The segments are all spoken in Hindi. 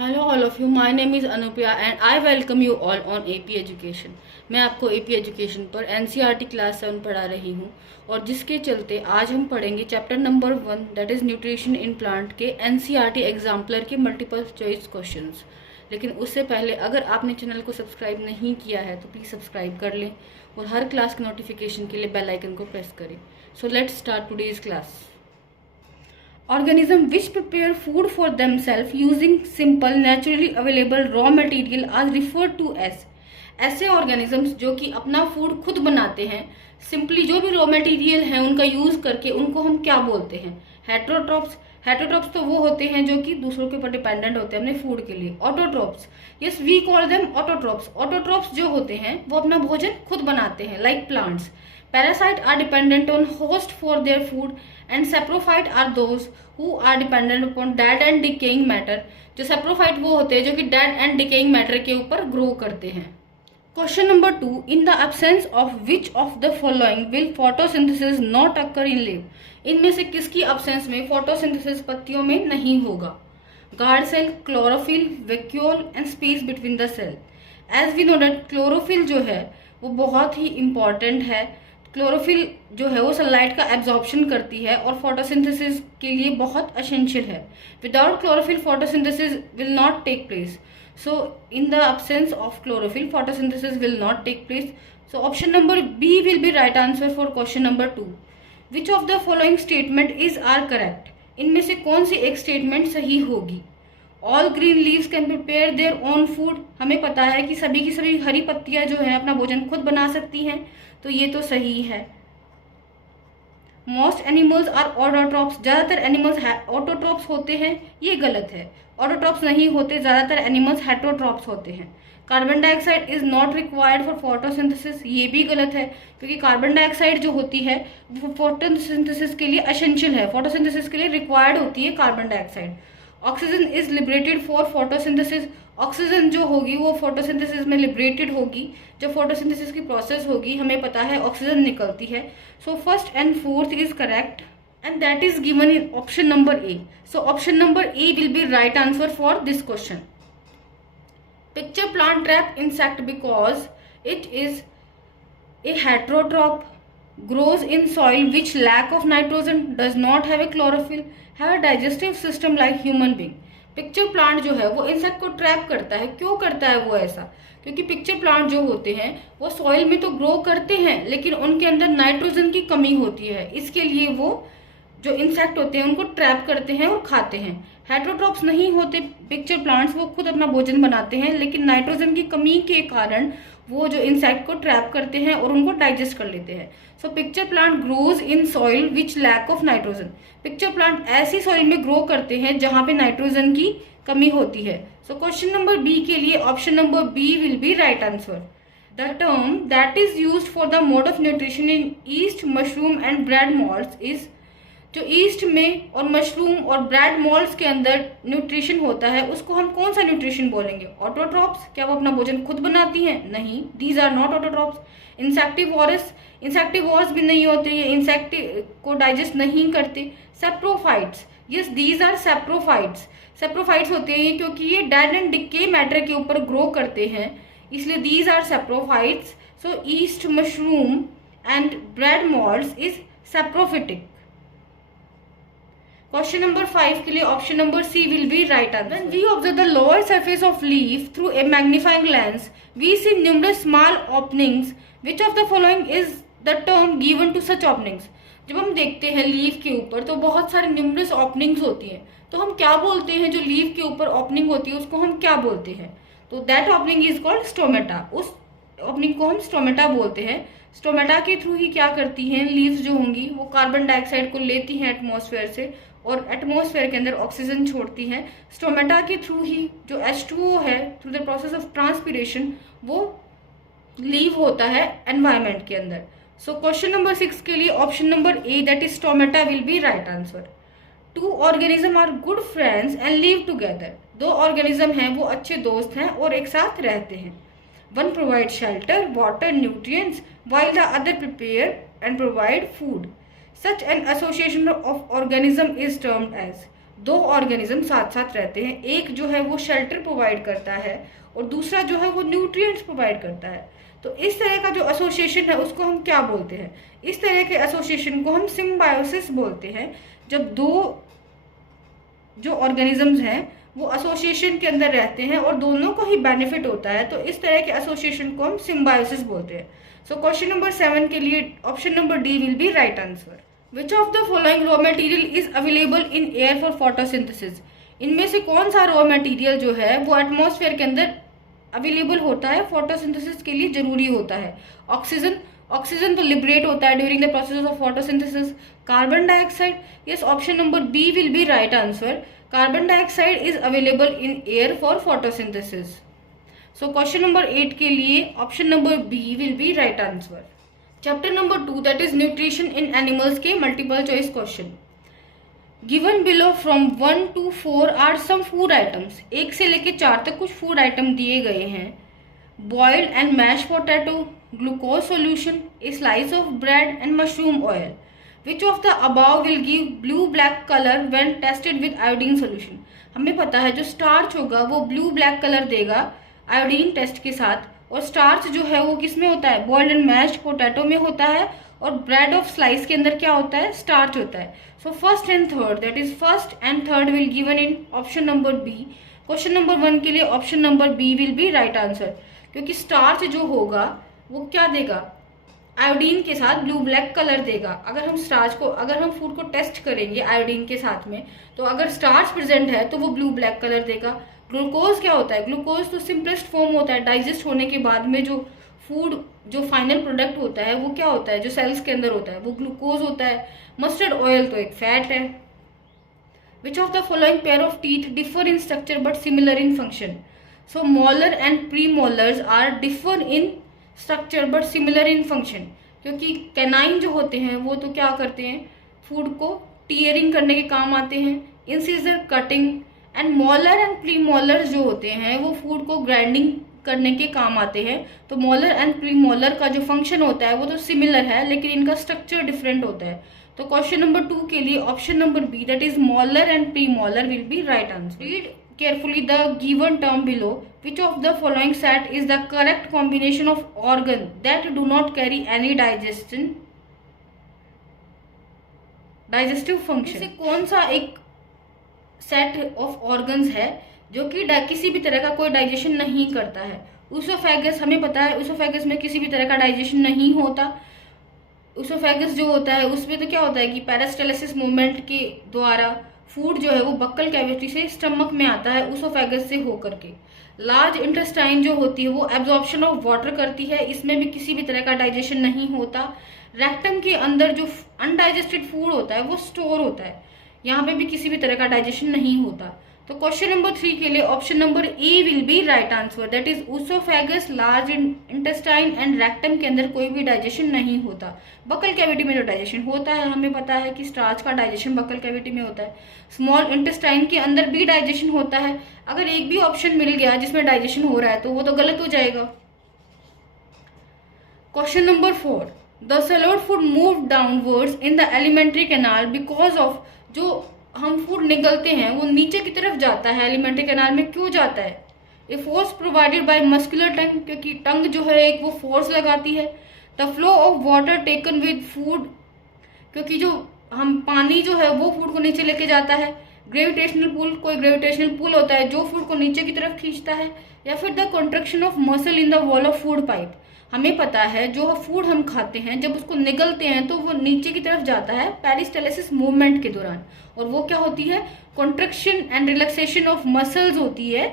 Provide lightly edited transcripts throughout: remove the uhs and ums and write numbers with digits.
Hello all of you, my name is Anupriya and I welcome you all on AP education. मैं आपको एपी एजुकेशन पर एनसीईआरटी क्लास 7 पढ़ा रही हूँ और जिसके चलते आज हम पढ़ेंगे chapter number 1 that is nutrition in plant के एनसीईआरटी एग्जाम्पलर के मल्टीपल चॉइस क्वेश्चंस। लेकिन उससे पहले अगर आपने चैनल को सब्सक्राइब नहीं किया है तो प्लीज़ सब्सक्राइब कर लें और हर क्लास के नोटिफिकेशन के लिए बेल आइकन को प्रेस करें। So let's start today's class. Organisms which prepare food for themselves using simple naturally available raw material are referred to as। ऐसे ऑर्गेनिजम्स जो कि अपना फूड खुद बनाते हैं, सिंपली जो भी रॉ मटेरियल है उनका यूज करके, उनको हम क्या बोलते हैं? हेटरोट्रॉप्स। हेटरोट्रॉप्स तो वो होते हैं जो कि दूसरों के ऊपर डिपेंडेंट होते हैं अपने फूड के लिए। Autotrophs, yes we call them autotrophs. Autotrophs जो होते हैं वो अपना भोजन खुद बनाते हैं, like plants. Parasite are dependent on host for their food and saprophyte are those who are dependent upon dead and decaying matter. जो सेप्रोफाइट वो होते हैं जो कि डेड एंड डिकेइंग मैटर के ऊपर ग्रो करते हैं। Question number 2, in the absence of which of the following will photosynthesis not occur in leaf. इनमें से किसकी एब्सेंस में फोटोसिंथेसिस पत्तियों में नहीं होगा? Guard cell, chlorophyll, vacuole and space between the cell. As we know that chlorophyll जो है वो बहुत ही इंपॉर्टेंट है। क्लोरोफिल जो है वो सनलाइट का एब्जॉर्प्शन करती है और फोटोसिंथेसिस के लिए बहुत एसेंशियल है। Without chlorophyll photosynthesis will not take place. So in the absence of chlorophyll, photosynthesis will not take place. So option number B will be right answer for question number 2. Which of the following statement is are correct? इनमें से कौन सी एक स्टेटमेंट सही होगी? All green leaves can prepare their own food. हमें पता है कि सभी की सभी हरी पत्तियां जो हैं अपना भोजन खुद बना सकती हैं, तो ये तो सही है। मोस्ट एनिमल्स आर ऑटोट्रॉप्स, ज़्यादातर एनिमल्स ऑटोट्रॉप्स होते हैं, ये गलत है। ऑटोट्रॉप्स नहीं होते, ज़्यादातर एनिमल्स हेटरोट्रॉप्स होते हैं। Carbon dioxide is not required for photosynthesis, ये भी गलत है क्योंकि कार्बन डाइऑक्साइड जो होती है वो फोटोसिंथेसिस के लिए एसेंशियल है, फोटोसिंथेसिस के लिए रिक्वायर्ड होती है carbon dioxide. Oxygen is liberated for photosynthesis, oxygen जो होगी वो फोटोसिंथेसिस में लिबरेटेड होगी। जब फोटोसिंथेसिस की प्रोसेस होगी हमें पता है ऑक्सीजन निकलती है। So first and fourth is correct and that is given in option number A. So option number A will be right answer for this question. Picture plant trap insect because it is a heterotroph, grows in soil which lack of nitrogen, does not have a chlorophyll, have a digestive system like human being. Pitcher plant जो है वो इंसेक्ट को ट्रैप करता है। क्यों करता है वो ऐसा? क्योंकि पिक्चर प्लांट जो होते हैं वो सॉइल में तो ग्रो करते हैं लेकिन उनके अंदर नाइट्रोजन की कमी होती है, इसके लिए वो जो इंसेक्ट होते हैं उनको ट्रैप करते हैं और खाते हैं। हेटरोट्रॉप्स नहीं होते पिक्चर प्लांट्स, वो खुद अपना भोजन बनाते हैं लेकिन नाइट्रोजन की कमी के कारण वो जो इंसेक्ट को ट्रैप करते हैं और उनको डाइजेस्ट कर लेते हैं। So pitcher plant grows in soil which lack of nitrogen. Pitcher plant ऐसी सॉइल में ग्रो करते हैं जहां पे नाइट्रोजन की कमी होती है। सो क्वेश्चन नंबर बी के लिए option number B will be right answer. The term that is used for the mode of nutrition in yeast, mushroom and bread moulds is. जो ईस्ट में और मशरूम और ब्रेड मॉल्ट्स के अंदर न्यूट्रिशन होता है उसको हम कौन सा न्यूट्रिशन बोलेंगे? ऑटोट्रॉप्स। क्या वो अपना भोजन खुद बनाती हैं? नहीं, these are not autotrophs. Insectivorous, insectivores भी नहीं होते, ये इंसेक्ट को डाइजेस्ट नहीं करते। Saprophytes, yes these are saprophytes. Saprophytes होते हैं क्योंकि ये डेड एंड डिके मैटर के ऊपर ग्रो करते हैं, इसलिए these are saprophytes. So yeast, mushroom and bread moulds is saprophytic. Question number 5 के लिए option number C will be right answer. When we observe the lower surface of leaf through a magnifying lens, we see numerous small openings. Which of the following is the term given to such openings? जब हम देखते हैं लीफ के ऊपर तो बहुत सारे numerous openings होती हैं, तो हम क्या बोलते हैं? जो लीफ के ऊपर ओपनिंग होती है उसको हम क्या बोलते हैं? तो that opening is called stomata. उस ओपनिंग को हम स्टोमेटा बोलते हैं। स्टोमेटा के थ्रू ही क्या करती हैं लीव्स जो होंगी वो कार्बन डाइऑक्साइड को लेती हैं एटमॉस्फेयर से और एटमॉस्फेयर के अंदर ऑक्सीजन छोड़ती हैं। स्टोमेटा के थ्रू ही जो H2O है through the process of transpiration वो लीव होता है एनवायरमेंट के अंदर। सो क्वेश्चन नंबर 6 के लिए option number A that is stomata will be right answer. Two organism are good friends and live together. दो ऑर्गेनिज्म हैं वो अच्छे दोस्त हैं और एक साथ रहते हैं। One provides shelter, water, nutrients, while the other prepare and provide food. Such an association of organism is termed as। दो ऑर्गेनिज्म साथ साथ रहते हैं, एक जो है वो शेल्टर प्रोवाइड करता है और दूसरा जो है वो न्यूट्रिएंट्स प्रोवाइड करता है, तो इस तरह का जो एसोसिएशन है उसको हम क्या बोलते हैं? इस तरह के एसोसिएशन को हम सिम्बायोसिस बोलते हैं। जब दो जो ऑर्गेनिजम्स हैं वो एसोसिएशन के अंदर रहते हैं और दोनों को ही बेनिफिट होता है, तो इस तरह के एसोसिएशन को हम सिम्बायोसिस बोलते हैं। सो क्वेश्चन नंबर 7 के लिए option number D will be right answer. Which of the following raw material is available in air for photosynthesis? इनमें से कौन सा रॉ मटेरियल जो है वो एटमॉस्फेयर के अंदर अवेलेबल होता है, फोटोसिंथेसिस के लिए जरूरी होता है? ऑक्सीजन, ऑक्सीजन तो लिबरेट होता है during the process of photosynthesis. Carbon dioxide, yes, option number B will be right answer. Carbon dioxide is available in air for photosynthesis. So question number 8 के लिए option number B will be right answer. Chapter number 2 that is nutrition in animals के multiple choice question. Given below from 1 to 4 are some food items. 1 से लेकर 4 तक कुछ फूड आइटम दिए गए हैं। Boiled and mash potato, glucose solution, A slice of bread and mushroom oil. Which of the above will give blue black colour when tested with iodine solution? हमें पता है जो स्टार्च होगा वो ब्लू ब्लैक कलर देगा आयोडीन टेस्ट के साथ, और स्टार्च जो है वो किस में होता है? बॉइल्ड एंड मैश्ड पोटैटो में होता है, और ब्रेड ऑफ स्लाइस के अंदर क्या होता है? स्टार्च होता है। So first and third, that is first and third will given in option number B. Question number 1 के लिए option number B will be right answer, क्योंकि स्टार्च जो होगा वो क्या देगा? आयोडीन के साथ ब्लू ब्लैक कलर देगा। अगर हम फूड को टेस्ट करेंगे आयोडीन के साथ में, तो अगर स्टार्च प्रेजेंट है तो वो ब्लू ब्लैक कलर देगा। ग्लूकोज क्या होता है? ग्लूकोज तो सिंपलेस्ट फॉर्म होता है, डाइजेस्ट होने के बाद में जो फूड जो फाइनल प्रोडक्ट होता है वो क्या होता है? जो सेल्स के अंदर होता है वो ग्लूकोज होता है। मस्टर्ड ऑयल तो एक फैट है। Which of the following pair of teeth differ in structure but similar in function? So molar and premolars are differ in structure but similar in function, क्योंकि कैनाइन जो होते हैं वो तो क्या करते हैं? फूड को टीयरिंग करने के काम आते हैं, incisor cutting, and molar and pre molar जो होते हैं वो फूड को ग्राइंडिंग करने के काम आते हैं। तो मोलर एंड प्री मोलर का जो फंक्शन होता है वो तो सिमिलर है, लेकिन इनका स्ट्रक्चर डिफरेंट होता है। तो क्वेश्चन नंबर 2 के लिए option number B that is molar and premolar will be right answer. Read carefully the given term below. Which of the following set is the correct combination of organ that do not carry any digestive function? कौन सा एक सेट ऑफ ऑर्गन्स है जो कि किसी भी तरह का कोई डाइजेशन नहीं करता है? ऊसोफेगस, हमें पता है ऊसोफेगस में किसी भी तरह का डाइजेशन नहीं होता। ऊसोफेगस जो होता है उसमें तो क्या होता है कि पेरिस्टालसिस मूवमेंट के द्वारा फूड जो है वो बक्कल कैविटी से स्टमक में आता है ऊसोफेगस से होकर के। लार्ज इंटेस्टाइन जो होती है वो एब्जॉर्प्शन ऑफ वाटर करती है, इसमें भी किसी भी तरह का डाइजेशन नहीं होता। रेक्टम के अंदर जो अनडाइजेस्टेड फूड होता है वो स्टोर होता है, यहाँ पे भी किसी भी तरह का डाइजेशन नहीं होता। तो क्वेश्चन नंबर 3 के लिए option number A will be right answer, that is oesophagus, large intestine and rectum के अंदर कोई भी डाइजेशन नहीं होता। बकल कैविटी में जो डाइजेशन होता है, हमें पता है कि स्टार्च का डाइजेशन बकल कैविटी में होता है। स्मॉल इंटेस्टाइन के अंदर भी डाइजेशन होता है। अगर एक भी ऑप्शन मिल गया जिसमें डाइजेशन हो रहा है तो वो तो गलत हो जाएगा। Question number 4, the solid food move downwards in the alimentary canal because of. जो हम फूड निगलते हैं वो नीचे की तरफ जाता है एलिमेंट्री कैनाल में, क्यों जाता है? A force provided by muscular tongue, क्योंकि टंग जो है एक वो फोर्स लगाती है। The flow of water taken with food, क्योंकि जो हम पानी जो है वो फूड को नीचे लेके जाता है। ग्रेविटेशनल पुल, कोई ग्रेविटेशनल पुल होता है जो फूड को नीचे की तरफ खींचता है। या फिर the construction of muscle in the wall of food pipe. हमें पता है जो फूड हम खाते हैं जब उसको निगलते हैं तो वो नीचे की तरफ जाता है पेरिस्टालसिस मूवमेंट के दौरान, और वो क्या होती है? Construction and relaxation of muscles होती है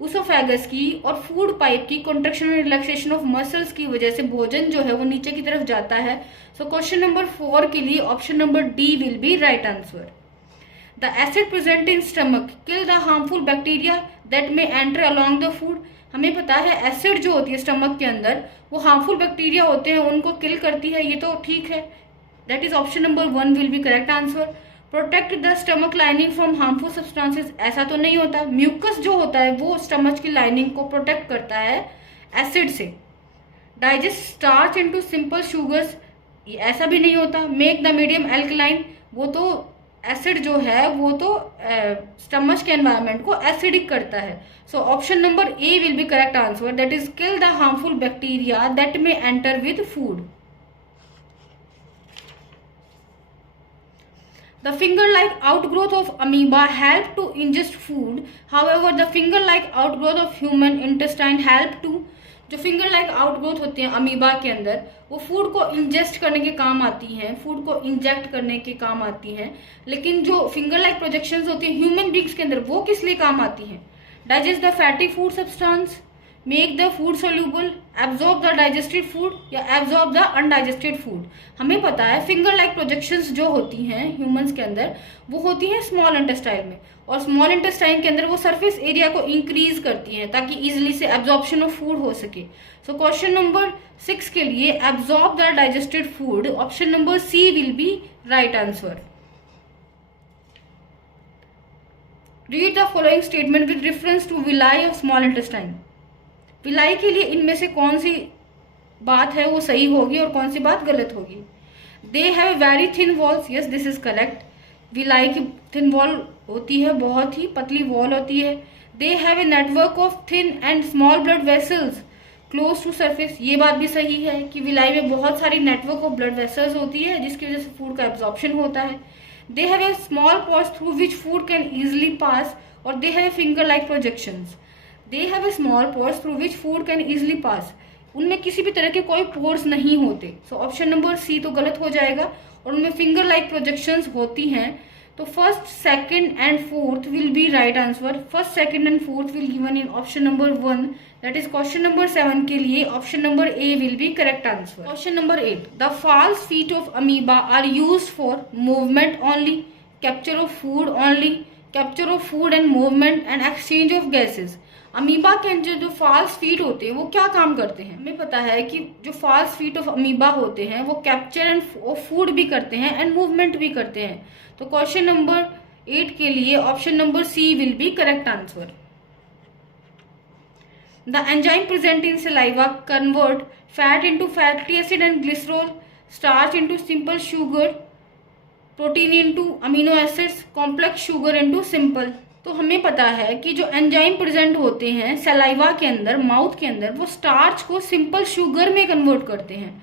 ऊसोफेगस की, और फूड पाइप की construction and relaxation of muscles की वजह से भोजन जो है वो नीचे की तरफ जाता है। सो क्वेश्चन नंबर 4 के लिए option number D will be right answer. The acid present in stomach kill the harmful bacteria that may enter along the food. हमें पता है एसिड जो होती है स्टमक के अंदर वो हार्मफुल बैक्टीरिया होते हैं उनको किल करती है, ये तो ठीक है, that is option number 1 will be correct answer. Protect the stomach lining from harmful substances, ऐसा तो नहीं होता। म्यूकस जो होता है वो स्टमक की लाइनिंग को प्रोटेक्ट करता है एसिड से। Digest starch into simple sugars, ऐसा भी नहीं होता। मेक द मीडियम एल्कलाइन, वो तो एसिड जो है वो तो स्टमच के एनवायरनमेंट को एसिडिक करता है. So option number A will be correct answer, that is kill the harmful bacteria that may enter with food. The finger-like outgrowth of amoeba help to ingest food. However, the finger-like outgrowth of human intestine help to, जो फिंगर लाइक आउटग्रोथ होती हैं अमीबा के अंदर, वो फूड को इंजेस्ट करने के काम आती हैं, फूड को इंजेक्ट करने के काम आती हैं. लेकिन जो फिंगर लाइक प्रोजेक्शंस होती हैं ह्यूमन बींग्स के अंदर, वो किस लिए काम आती हैं? Digest the fatty food substance, make the food soluble, absorb the digested food या एब्जॉर्ब द अनडाइजेस्टेड फूड. हमें पता है फिंगर लाइक प्रोजेक्शंस जो होती हैं ह्यूमंस के अंदर, वो होती हैं स्मॉल इंटेस्टाइन में, और स्मॉल इंटेस्टाइन के अंदर वो सरफेस एरिया को इंक्रीज करती हैं ताकि इजिली से एब्जॉर्प्शन ऑफ फूड हो सके. सो क्वेश्चन नंबर 6 के लिए absorb the digested food, option number C will be right answer. Read the following statement with reference to villi of small intestine. Villi के लिए इनमें से कौन सी बात है वो सही होगी और कौन सी बात गलत होगी? They have very thin walls, yes this is correct. Villi की थिन वॉल होती है, बहुत ही पतली वॉल होती है. They have a network of thin and small blood vessels close to surface, ये बात भी सही है कि विलाई में बहुत सारी नेटवर्क ऑफ ब्लड वेसल्स होती है जिसकी वजह से फूड का एब्जॉर्प्शन होता है. They have a small pores through which food can easily pass, और they have finger like projections. They have a small pores through which food can easily pass, उनमें किसी भी तरह के कोई पोर्स नहीं होते. सो ऑप्शन नंबर सी तो गलत हो जाएगा, और उनमें फिंगर लाइक प्रोजेक्शंस होती हैं. तो first, second and fourth will be right answer. First, second and fourth will given in option number 1, that is question number 7 के लिए option number A will be correct answer. Question number 8, the false feet of amoeba are used for movement only, capture of food only, capture of food and movement and exchange of gases. Amoeba के अंदर जो फॉल्स फीट होते हैं वो क्या काम करते हैं? हमें पता है कि जो फॉल्स फीट ऑफ अमीबा होते हैं वो कैप्चर एंड फूड भी करते हैं एंड मूवमेंट भी करते हैं. तो क्वेश्चन नंबर 8 के लिए option number C will be correct answer. The enzyme present in saliva convert fat into fatty acid and glycerol, starch into simple sugar, protein into amino acids, complex sugar into simple. तो हमें पता है कि जो एंजाइम प्रेजेंट होते हैं सलाइवा के अंदर, माउथ के अंदर, वो स्टार्च को सिंपल शुगर में कन्वर्ट करते हैं.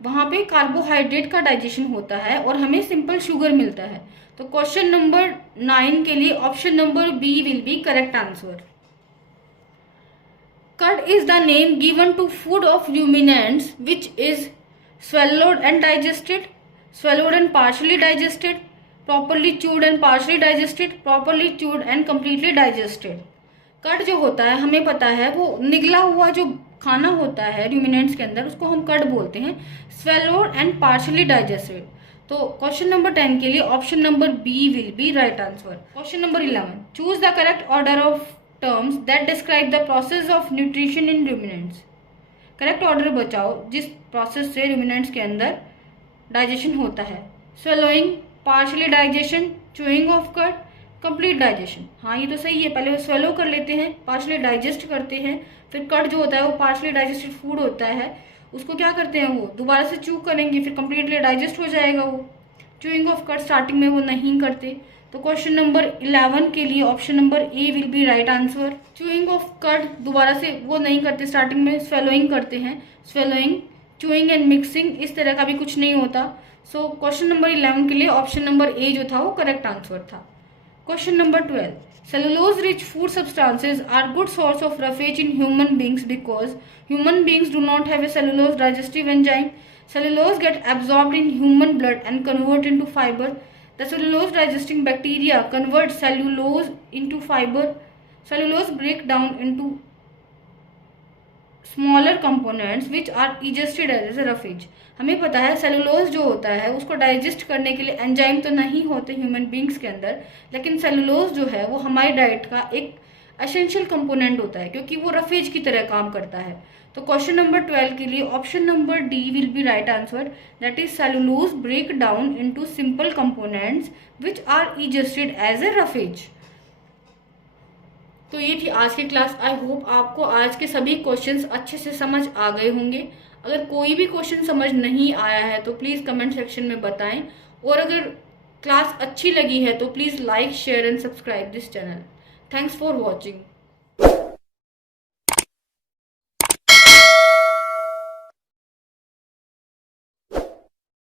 वहाँ पे कार्बोहाइड्रेट का डाइजेशन होता है और हमें सिंपल शुगर मिलता है. तो क्वेश्चन नंबर 9 के लिए option number B will be correct answer. Curd is the name given to food of ruminants which is swallowed and digested, swallowed and partially digested, properly chewed and partially digested, properly chewed and completely digested. Curd जो होता है हमें पता है वो निगला हुआ जो खाना होता है रूमिनेंट्स के अंदर, उसको हम कर्ड बोलते हैं. swallowed and partially digested. तो क्वेश्चन नंबर 10 के लिए option number B will be right answer. Question number 11, choose the correct order of terms that describe the process of nutrition in ruminants. Correct order बचाओ जिस प्रोसेस से रूमिनेंट्स के अंदर डाइजेशन होता है. swallowing, partially digestion, chewing of curd, complete digestion. हाँ ये तो सही है, पहले वो स्वेलो कर लेते हैं, पार्शली डाइजेस्ट करते हैं, फिर कर्ड जो होता है वो पार्शली डाइजेस्टेड फूड होता है, उसको क्या करते हैं वो दोबारा से चू करेंगे, फिर कंप्लीटली डाइजेस्ट हो जाएगा वो. चूइंग ऑफ कर्ड स्टार्टिंग में वो नहीं करते. तो क्वेश्चन नंबर 11 के लिए option number A will be right answer. Chewing of curd दोबारा से वो नहीं करते, स्टार्टिंग में स्वेलोइंग करते हैं. स्वेलोइंग, चूइंग एंड मिक्सिंग इस तरह का भी कुछ नहीं होता. सो क्वेश्चन नंबर 11 के लिए ऑप्शन नंबर ए जो था वो करेक्ट आंसर था. Question number 12, cellulose rich food substances are good source of roughage in human beings because human beings do not have a cellulose digestive enzyme. Cellulose get absorbed in human blood and convert into fibre. The cellulose digesting bacteria convert cellulose into fibre. Cellulose break down into smaller components which are ingested as a roughage. हमें पता है सेलुलोज जो होता है उसको डाइजेस्ट करने के लिए एंजाइम तो नहीं होते ह्यूमन बींग्स के अंदर, लेकिन सेलुलोज जो है वो हमारी डाइट का एक एसेंशियल कंपोनेंट होता है क्योंकि वो रफेज की तरह काम करता है. तो क्वेश्चन नंबर 12 के लिए option number D will be right answer, that is cellulose break down into simple components which are ingested as a roughage. तो ये थी आज की क्लास. आई होप आपको आज के सभी क्वेश्चंस अच्छे से समझ आ गए होंगे. अगर कोई भी क्वेश्चन समझ नहीं आया है तो प्लीज़ कमेंट सेक्शन में बताएं, और अगर क्लास अच्छी लगी है तो please like share and subscribe this channel. Thanks for watching.